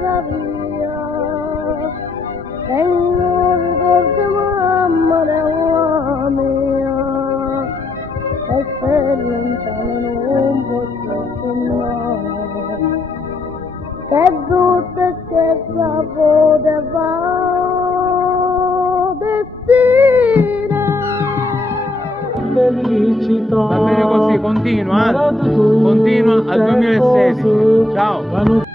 porta via. E non ricordo mamma della mia, e se lontano non posso tornare. Che brutta e che sapore va destina. Felicità. Va bene così, continua al 2016. Ciao.